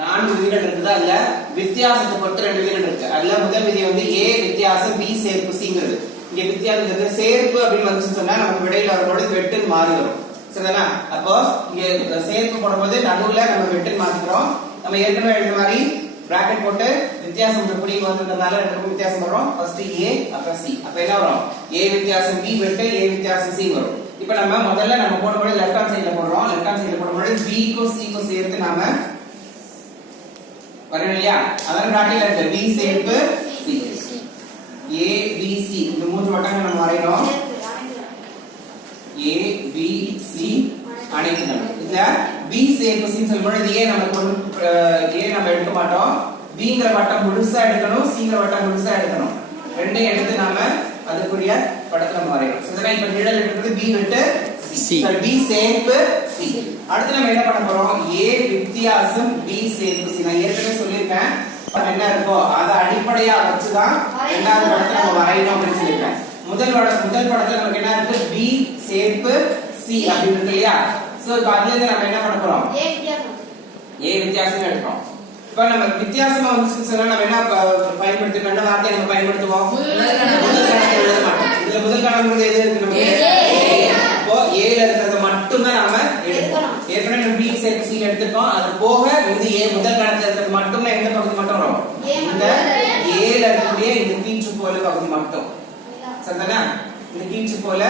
நான்கு விதிகள் இருக்குது. அதுல வித்தியாசத்தை பொறுத்து ரெண்டு விதிகள் இருக்கு. அதுல முதல் விதி வந்து ஏ வித்தியாசம் பி சேர்ப்பு சிங்கிறது. இங்க வித்தியாசம் சேர்ப்பு அப்படின்னு வந்துச்சுன்னு சொன்னா நமக்கு விடையில வரும்போது வெட்டுன்னு மாறி வரும். சரிதானா? அப்போ இங்க சேர்ப்பு போடும்போது நடுவுல நம்ம வெட்டுன்னு மாத்திக்கிறோம். நம்ம ஏற்கனவே எழுத மாதிரி பிராக்கெட் போட்டு வித்தியாசம் எப்படி வந்ததுனால ரெண்டு வித்தியாசம் வரும். ஃபர்ஸ்ட் ஏ அப்புறம் சி. அப்ப என்ன வரும்? ஏ வித்தியாசம் பி வெட்டு ஏ வித்தியாசம் சி வரும். இப்ப நம்ம முதல்ல நம்ம போடும்போது லெஃப்ட் ஹேண்ட் சைடுல போடுறோம். லெஃப்ட் ஹேண்ட் சைடுல போடும்போது பி க்கும் சி க்கும் சேர்த்து நாம வரணும் இல்லையா? அதான் டாட்டில இருக்கு பி சேர்ப்பு சி. ஏ பி சி இந்த மூன்று வட்டங்கள் நம்ம வரையறோம். ஏ பி சி அணைக்கணும். இதுல பி சேர்ப்பு சி சொல்லும்போது ஏ நம்ம ஏ நம்ம எடுக்க மாட்டோம். பிங்கிற வட்டம் முழுசா எடுக்கணும், சிங்கிற வட்டம் முழுசா எடுக்கணும். ரெண்டையும் எடுத்து நாம அதுக்குரிய படத்தை நம்ம வரையறோம். சரிதானா? இப்ப நிழல் எடுக்கிறது பி விட்டு சி. பி சேர்ப்பு சி. அடுத்து நம்ம என்ன பண்ண போறோம்? ஏ வித்தியாசம் பி சேர்ப்பு சி. நான் ஏற்கனவே சொல்லியிருக்கேன் என்ன இருக்கோ அதை அடிப்படையா வச்சுதான் இரண்டாவது படத்தை நம்ம வரையணும் அப்படின்னு சொல்லியிருக்கேன். முதல் படத்துல நமக்கு என்ன இருக்கு? பி சேர்ப்பு சி அப்படின்னு இருக்கு இல்லையா? சோ இப்ப அதுல இருந்து நம்ம என்ன பண்ண போறோம்? ஏ வித்தியாசம் எடுக்கிறோம். இப்ப நம்ம வித்தியாசமா வந்து சொன்னா நம்ம என்ன பயன்படுத்தி ரெண்டு வார்த்தையை நம்ம பயன்படுத்துவோம். முதல் கணக்கு எழுத மாட்டோம். இதுல முதல் கணக்கு எது இருக்கு? நமக்கு இப்போ ஏல இருக்கிறத மட்டும் தான் நாம எடுக்கணும். ஏற்கனவே நம்ம பி சேர்ப்பு சி எடுத்துட்டோம். அது போக இது ஏ முதல் கணக்குல இருக்கிறது மட்டும் எந்த பகுதி மட்டும் வரும்? இந்த ஏல இருக்கக்கூடிய இந்த கீற்று போல பகுதி மட்டும். சரிதானா? இந்த கீற்று போல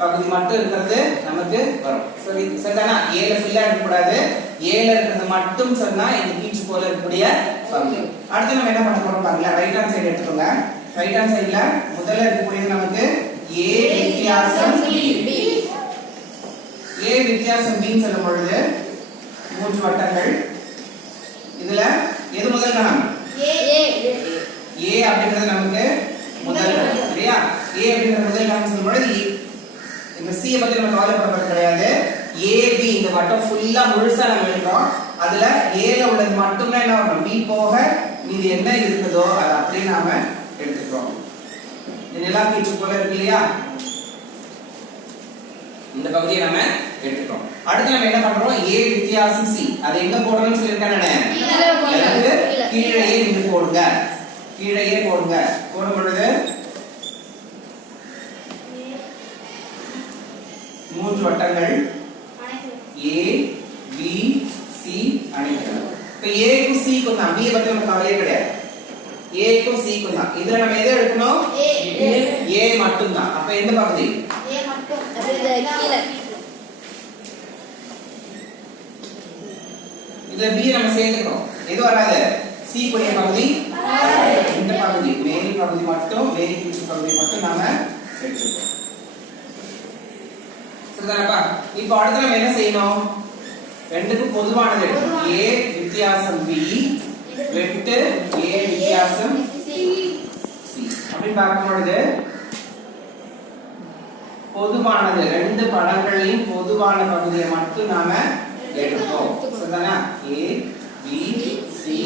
பகுதி மட்டும் இருக்கிறது நமக்கு வரும். சரி சரிதானா? ஏல ஃபுல்லா இருக்க கூடாது. ஏல இருக்கிறது மட்டும் சொன்னா இந்த கீற்று போல இருக்கக்கூடிய பகுதி. அடுத்து நம்ம என்ன பண்ண போறோம் பாருங்க. ரைட் ஹேண்ட் சைடு எடுத்துக்கோங்க. ரைட் ஹேண்ட் சைடுல முதல்ல இருக்கக்கூடியது நமக்கு ஏ வித்தியாசம் பி. ஏ வித்தியாசம் பி சொல்லும் பொழுது மூன்று வட்டங்கள். இதுல எது முதல் கணம்? ஏ அப்படிங்கிறது நமக்கு முதல் கணம் இல்லையா? ஏ அப்படிங்கிற முதல் கணம் சொல்லும் பொழுது இந்த சி பத்தி நம்ம கவலைப்படறது கிடையாது. ஏ பி இந்த வட்டம் ஃபுல்லா முழுசா நம்ம எழுதுறோம். அதுல ஏல உள்ளது மட்டும் தான் என்ன வரும்? பி போக மீதி என்ன இருக்குதோ அதை அப்படியே நாம எடுத்துக்கிறோம். இந்த நிலா கீற்று போல இருக்கு இல்லையா? இந்த பகுதியை நம்ம எடுத்துக்கிறோம். அடுத்து நம்ம என்ன பண்றோம்? ஏ வித்தியாசம் சி. அதை எங்க போடணும்னு சொல்லிருக்கேன் நானு. கீழேயே நீங்க போடுங்க. கீழேயே போடுங்க. போடும் பொழுது மூன்று வட்டங்கள் ஏ பி சி அணைக்கணும். இப்ப ஏ க்கு சி க்கு தான் பி பத்தி நமக்கு கவலையே கிடையாது. ஏ க்கு சி க்கு தான். இதுல நம்ம எதை எடுக்கணும்? ஏ மட்டும் தான். அப்ப எந்த பகுதி? ஏ மட்டும். கீழ இதுல பி நம்ம சேர்த்துக்கிறோம். எது வராது? சி கூடிய பகுதி இந்த பகுதி மேல் பகுதி மட்டும் மேல் கீற்று பகுதி மட்டும் நாம எடுத்துக்கிறோம். சரிதானப்பா? இப்போ அடுத்து நம்ம என்ன செய்யணும்? ரெண்டுக்கும் பொதுவானது எடுக்கணும். ஏ வித்தியாசம் பி வெட்டு ஏ வித்தியாசம் சி. அப்படி பார்க்கும் பொழுது பொதுவானது ரெண்டு படங்களையும் பொதுவான பகுதியை மட்டும் நாம எடுப்போம். சரிதானா? ஏ பி சி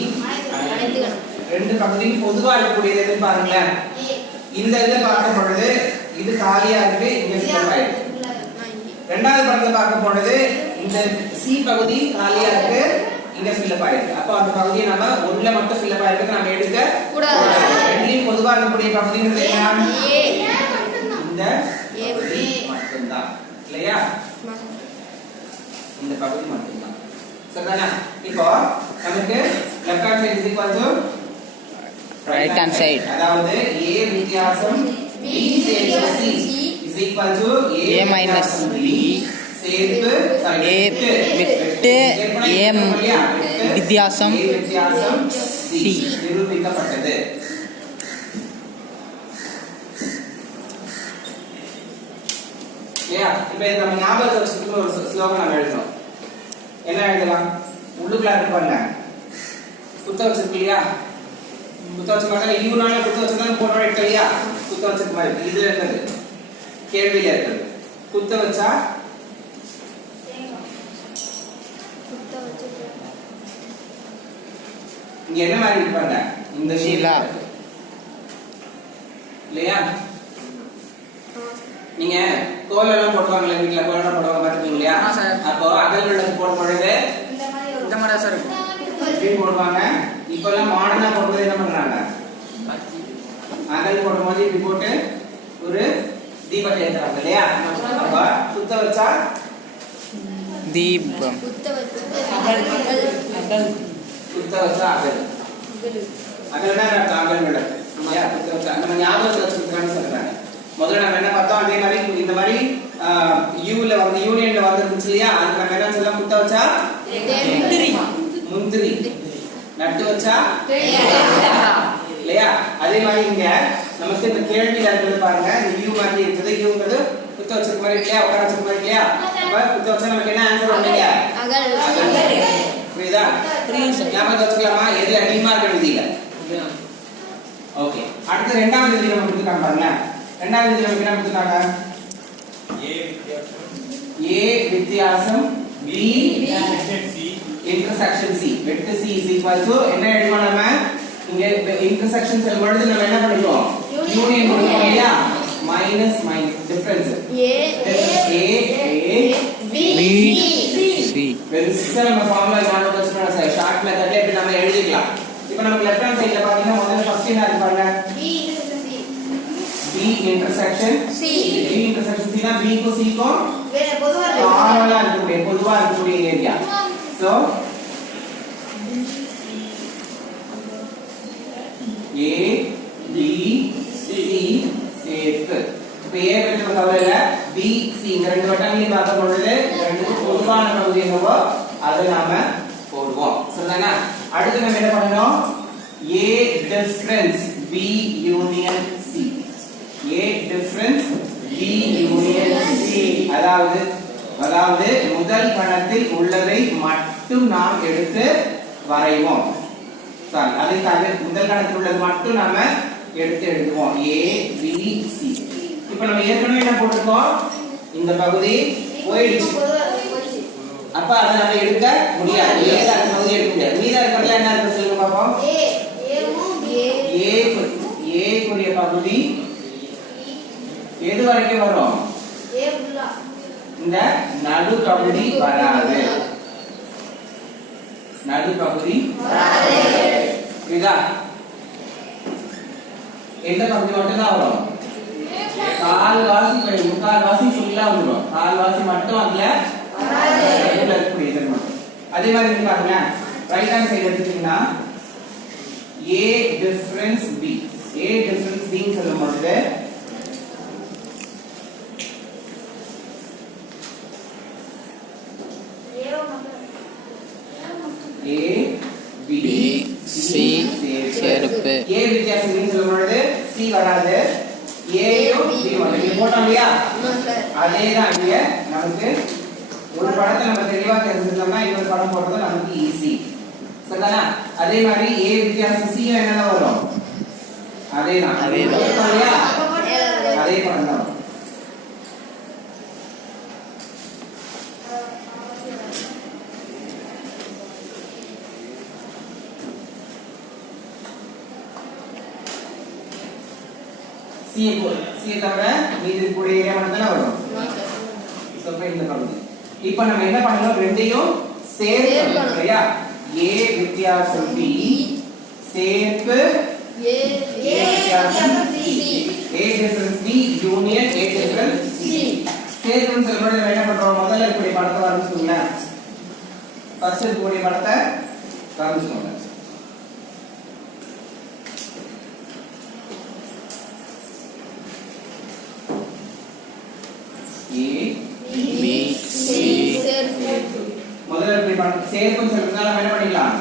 ரெண்டு பகுதியும் பொதுவா இருக்கக்கூடியது எதுன்னு பாருங்களேன். இந்த இதுல பார்க்கும் பொழுது இது காலியா இருக்கு, இங்க ஃபில் ஆயிருக்கு. ரெண்டாவது படத்துல பார்க்கும் பொழுது இந்த சி பகுதி காலியா இருக்கு, இங்க ஃபில் ஆயிருக்கு. அப்ப அந்த பகுதியை நம்ம உள்ள மட்டும் ஃபில் ஆயிருக்கு நம்ம எடுக்க கூடாது. ரெண்டையும் பொதுவா இருக்கக்கூடிய பகுதிங்கிறது என்ன? இந்த பகுதி மட்டும்தான் இல்லையா? இந்த பகுதி மட்டும்தான். சரிதானா? இப்போ நமக்கு left hand side is equal to right hand side. அதாவது a வித்தியாசம் b சேர்ப்பு c is equal to a minus b சேர்ப்பு a விட்டு a வித்தியாசம் c நிரூபிக்கப்பட்டது. இப்ப இத நம்ம ஞாபகத்துல வச்சுக்கிட்டு ஒரு ஸ்லோகன் நம்ம எழுதணும். என்ன எழுதலாம்? உள்ளுக்குள்ள இருக்கு பாருங்க, குத்த வச்சிருக்கு இல்லையா? குத்த வச்ச மாதிரி யூனால குத்த வச்சதான் போட்டோ எடுக்க இல்லையா? குத்த வச்சிருக்க மாதிரி இது இருக்குது, கேள்வியில இருக்குது. குத்த வச்சா இங்க என்ன மாதிரி இருக்கு பாருங்க, இந்த ஷீலா இல்லையா? நீங்க கோலெல்லாம் போடுவாங்கல்ல வீட்ல, கோலெல்லாம் போடுவாங்க பாத்துக்கீங்க இல்லையா? அப்போ அகல் வெள்ளத்துக்கு போடும் பொழுது இந்த மாதிரி சார் இருக்கும். ஷேப் போடுவாங்க. இப்பெல்லாம் மாடர்னா போடுறது என்ன பண்றாங்க? அகல் போடும்போது இப்படி போட்டு ஒரு தீபத்தை ஏத்துறாங்க இல்லையா? அப்ப குத்த வச்சா தீபம். குத்த வச்சா அகல். அகல்னா அகல் விளக்கு இல்லையா? குத்த வச்சா நம்ம ஞாபகத்துல வச்சுக்கிறான்னு சொல்றாங்க. முதல்ல நம்ம என்ன பார்த்தோம்? அதே மாதிரி இந்த மாதிரி யூல வந்து யூனியன்ல வந்துருந்துச்சு இல்லையா? அதுக்கு நம்ம என்ன சொல்லலாம்? குத்த வச்சா முந்திரி, நட்டு வச்சா இல்லையா? அதே மாதிரி இங்க நமக்கு இந்த கேள்வியில இருக்கிறது பாருங்க, இந்த யூ மாதிரி இருக்குது. யூங்கிறது குத்த வச்சிருக்க மாதிரி இல்லையா? உட்கார வச்சிருக்க மாதிரி இல்லையா? அப்ப குத்த வச்சா நமக்கு என்ன ஆன்சர் வரும் இல்லையா? புரியுதா? ஞாபகம் வச்சுக்கலாமா? எதுல டிமார்க் எழுதியில. ஓகே, அடுத்து இரண்டாவது விதி நம்ம கொடுத்துட்டாங்க பாருங்க. இரண்டாவது விதி நமக்கு என்ன கொடுத்துட்டாங்க? A வித்தியாசம் B intersection C. வெட்டு C is equal to என்ன எழுதணும்? நம்ம இங்க intersection செல்லும்போது நம்ம என்ன பண்ணிடுவோம்? யூனியன் போடுவோம் இல்லையா? Minus difference A B C. பெருசா நம்ம ஃபார்முலா ஞாபகம் வச்சுக்கணும் சார். ஷார்ட் மெத்தட்ல இப்படி நம்ம எழுதிக்கலாம். இப்போ நமக்கு லெஃப்ட் ஹேண்ட் சைடுல பாத்தீங்கன்னா முதல்ல ஃபர்ஸ்ட் என்ன இருக்கு பாருங்க? B intersection C. B intersection C னா B க்கு C க்கும் காமனா இருக்கக்கூடிய பொதுவா இருக்கக்கூடிய area. So A B C சேர்த்து இப்போ A பற்றி கவலை இல்ல. B C இந்த ரெண்டு வட்டங்களையும் பார்க்கும் பொழுது ரெண்டுக்கு பொதுவான பகுதி என்னவோ அதை நாம போடுவோம். சரிதானா? அடுத்து நம்ம என்ன பண்ணணும்? A difference B union C. A difference B union C. அதாவது முதல் கணத்தில் உள்ளதை மட்டும் நாம் எடுத்து வரைவோம். சரி, அதுக்காக முதல் கணத்தில் உள்ளது மட்டும் நாம எடுத்து எழுதுவோம். A B C. இப்போ நம்ம ஏற்கனவே என்ன போட்டுருக்கோம்? இந்த பகுதி போயிடுச்சு. அப்ப அதை நம்ம எடுக்க முடியாது. ஏதா அந்த பகுதி எடுக்க முடியாது. மீதா இருக்கிறதுல என்ன இருக்கு சொல்லுங்க பாப்போம். A குரிய பகுதி எது வரைக்கும் வரும்? இந்த நடு பகுதி வராது. நடு பகுதி வராது. இதா எந்த பகுதி மட்டும் தான் வரும்? கால்வாசி முக்கால்வாசி ஃபுல்லா வந்துடும். கால்வாசி மட்டும் அதுல வராது. அதே மாதிரி நீங்க பாருங்க, ரைட் ஹேண்ட் சைடு எடுத்துட்டீங்கன்னா A difference B. A difference B ன்னு சொல்லும்போது A B C சேர்ப்பு. A வித்தியாசம் B சொல்லும்போது C வராது. A யும் B மட்டும் இங்க போட்டோம் இல்லையா? அதேதான் இங்க நமக்கு ஒரு படத்தை நம்ம தெளிவா தெரிஞ்சுட்டோம்னா இன்னொரு படம் போடுறது நமக்கு ஈஸி. சரிதானா? அதே மாதிரி A வித்தியாசம் C என்னன்னா வரும்? அதேதான் இல்லையா? அதே படம் தான். C தவிர மீதி கூடிய ஏரியா மட்டும் தான் வரும். சோ இந்த பகுதி இப்போ நம்ம என்ன பண்ணணும்? ரெண்டையும் சேர்க்கணும் இல்லையா? A வித்தியாசம் B சேர்ப்பு A வித்தியாசம் C. A difference B union A difference C. சேர்க்கணும் சொல்லும்போது நம்ம என்ன பண்றோம்? முதல்ல இருக்கக்கூடிய படத்தை வரைஞ்சுக்கோங்க. ஃபர்ஸ்ட் இருக்கக்கூடிய படத்தை வரைஞ்சுக்கோங்க. முதல்ல இப்படி சேர்ப்புன்னு சொல்றதுனால நம்ம என்ன பண்ணிக்கலாம்?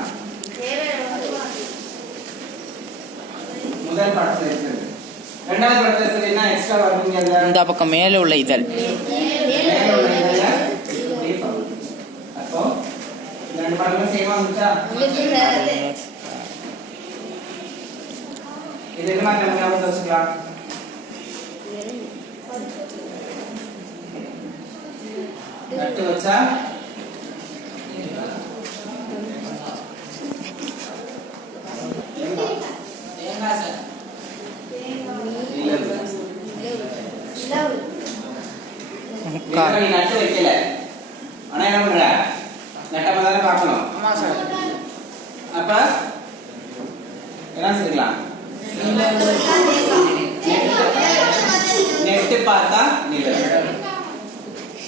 முதல் படத்துல இருக்குது. இரண்டாவது படத்துல இருக்குது என்ன எக்ஸ்ட்ரா வருவீங்க? இந்த பக்கம் மேல உள்ள இதழ். அப்போ இந்த ரெண்டு படங்களும் சேமா இருந்துச்சா? இது என்ன மாதிரி நம்ம ஞாபகம் வச்சுக்கலாம்? நட்டு வச்சா நட்டு வைக்கல. ஆனா என்ன பண்ற? நட்டமா தானே பார்க்கணும். அப்ப என்ன சொல்லிக்கலாம்? நெட்டு பார்த்தா நிழல்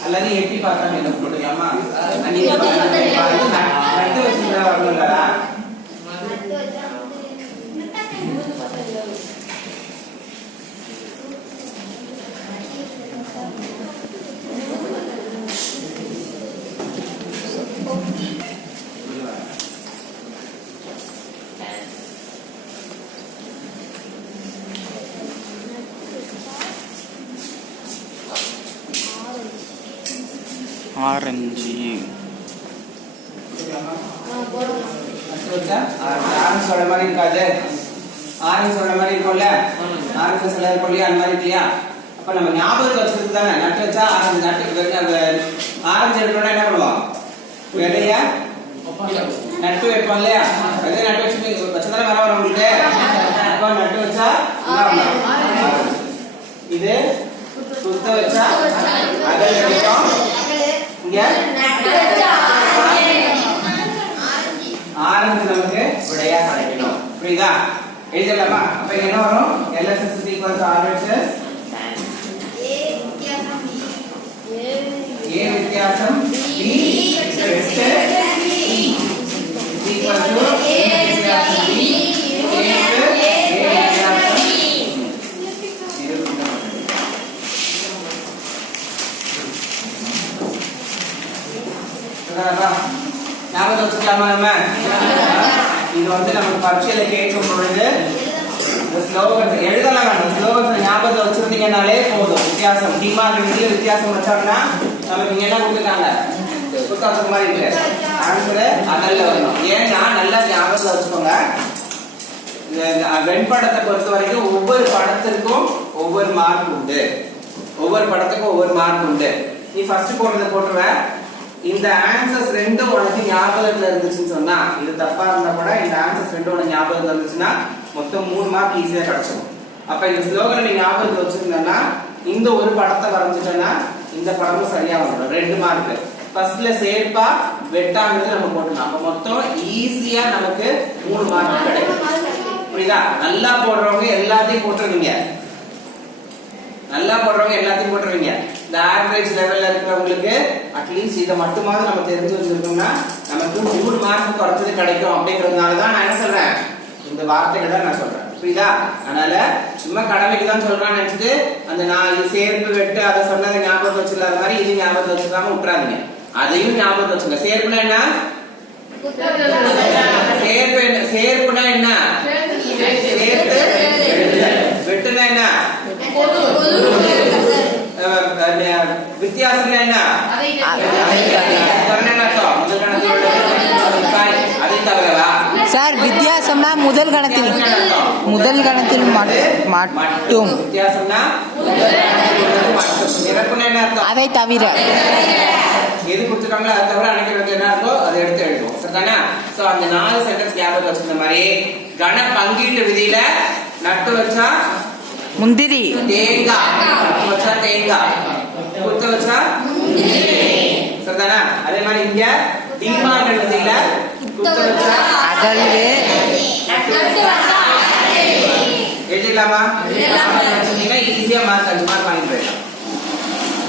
அல்லது எட்டி பார்த்தா நிழல் போட்டுக்கலாமா? நட்டு வச்சுருந்தா வரணும்லடா. ஆரஞ்சு ஆரஞ்சு சொல்ற மாதிரி இருக்காது. ஆரஞ்சு சொல்ற மாதிரி இருக்கும்ல, ஆரஞ்சு சொல்ல இருக்கும் இல்லையா, அந்த மாதிரி இல்லையா? அப்ப நம்ம ஞாபகத்தை வச்சுக்கிறது தானே. நட்டு வச்சா ஆரஞ்சு நட்டு அந்த ஆரஞ்சு எடுக்கணும்னா என்ன பண்ணுவோம்? விதைய நட்டு வைப்போம் இல்லையா? விதைய நட்டு வச்சு வச்சதானே வர வரும் உங்களுக்கு. அப்ப நட்டு வச்சா இது குத்த வச்சா அகல் கிடைக்கும். இங்க ஆரஞ்சு நமக்கு விடையா கிடைக்கணும். புரியுதா? எழுதலாமா? அப்ப என்ன வரும்? LHS is equal to RHS A வித்தியாசம் B is equal to A வித்தியாசம் B ஞாபகம் வச்சுக்கலாமா? நம்ம இது வந்து நம்ம பரீட்சையில கேட்கும் பொழுது இந்த ஸ்லோகத்தை எழுதலாம் வேண்டாம். ஸ்லோகத்தை ஞாபகத்தை வச்சிருந்தீங்கன்னாலே போதும். வித்தியாசம் டிமார்க் வித்தியாசம் வச்சாங்கன்னா நமக்கு இங்க என்ன கொடுத்துருக்காங்க? புத்தகம் மாதிரி இருக்கு. ஆன்சரு அகல்ல வரணும். ஏன்னா நல்லா ஞாபகத்தை வச்சுக்கோங்க. வெண்படத்தை பொறுத்த வரைக்கும் ஒவ்வொரு படத்திற்கும் ஒவ்வொரு மார்க் உண்டு. ஒவ்வொரு படத்துக்கும் ஒவ்வொரு மார்க் உண்டு. நீ ஃபர்ஸ்ட் போடுறத போட்டுருவ. இந்த ஆன்சர்ஸ் ரெண்டும் உனக்கு ஞாபகத்துல இருந்துச்சுன்னு சொன்னா, இது தப்பா இருந்தா கூட இந்த ஆன்சர்ஸ் ரெண்டும் உனக்கு ஞாபகத்துல இருந்துச்சுன்னா மொத்தம் 3 மார்க் ஈஸியா கிடைச்சிடும். அப்ப இந்த ஸ்லோகனை நீ ஞாபகத்துல வச்சிருந்தா இந்த ஒரு படத்தை வரைஞ்சிட்டேன்னா இந்த படமும் சரியா வந்துடும். 2 மார்க். ஃபர்ஸ்ட்ல சேர்ப்பா வெட்டாங்கிறது நம்ம போட்டுக்கலாம். அப்ப மொத்தம் ஈஸியா நமக்கு 3 மார்க் கிடைக்கும். புரியுதா? நல்லா போடுறவங்க எல்லாத்தையும் போட்டுருவீங்க. நல்லா போடுறவங்க எல்லாத்தையும் போட்டுருவீங்க. இந்த ஆவரேஜ் லெவல்ல இருக்கிறவங்களுக்கு அட்லீஸ்ட் இதை மட்டுமாவது நம்ம தெரிஞ்சு வச்சிருக்கோம்னா நமக்கு 3 மார்க் குறைச்சது கிடைக்கும். அப்படிங்கிறதுனால தான் நான் என்ன சொல்றேன், இந்த வார்த்தைகளை நான் சொல்றேன். புரியுதா? அதனால சும்மா கடமைக்கு தான் சொல்றான்னு நினைச்சிட்டு அந்த நான் இது சேர்ப்பு வெட்டு அதை சொன்னதை ஞாபகம் வச்சிருக்காத மாதிரி இது ஞாபகம் வச்சிருக்காம விட்டுறாதீங்க. அதையும் ஞாபகம் வச்சுங்க. சேர்ப்புனா என்ன? சேர்ப்புனா என்ன? சேர்த்து வெட்டுனா என்ன? வித்தியாசம் என்ன? சார் வித்தியாசம்னா முதல் கணத்தில் மட்டும், அதை தவிர எது கொடுத்துட்டாங்களோ அதை தவிர அன்னைக்கு என்ன இருக்கோ அதை எடுத்து எழுதுவோம். சரிதானே? சோ அந்த 4 சென்டென்ஸ் ஞாபகம் வச்சிருந்த மாதிரி கன பங்கீட்டு விதியில நட்டு வச்சா முந்திரி, தேங்காய், நட்டு வச்சா தேங்காய், குத்த வச்சா சரிதானே? அதே மாதிரி இங்க டிமார்க் விதியில குத்த வச்சா அகல்வே, எழுதிடலாமா? ஈஸியா மார்க் 5 மார்க் வாங்கிட்டு போயிடலாம்.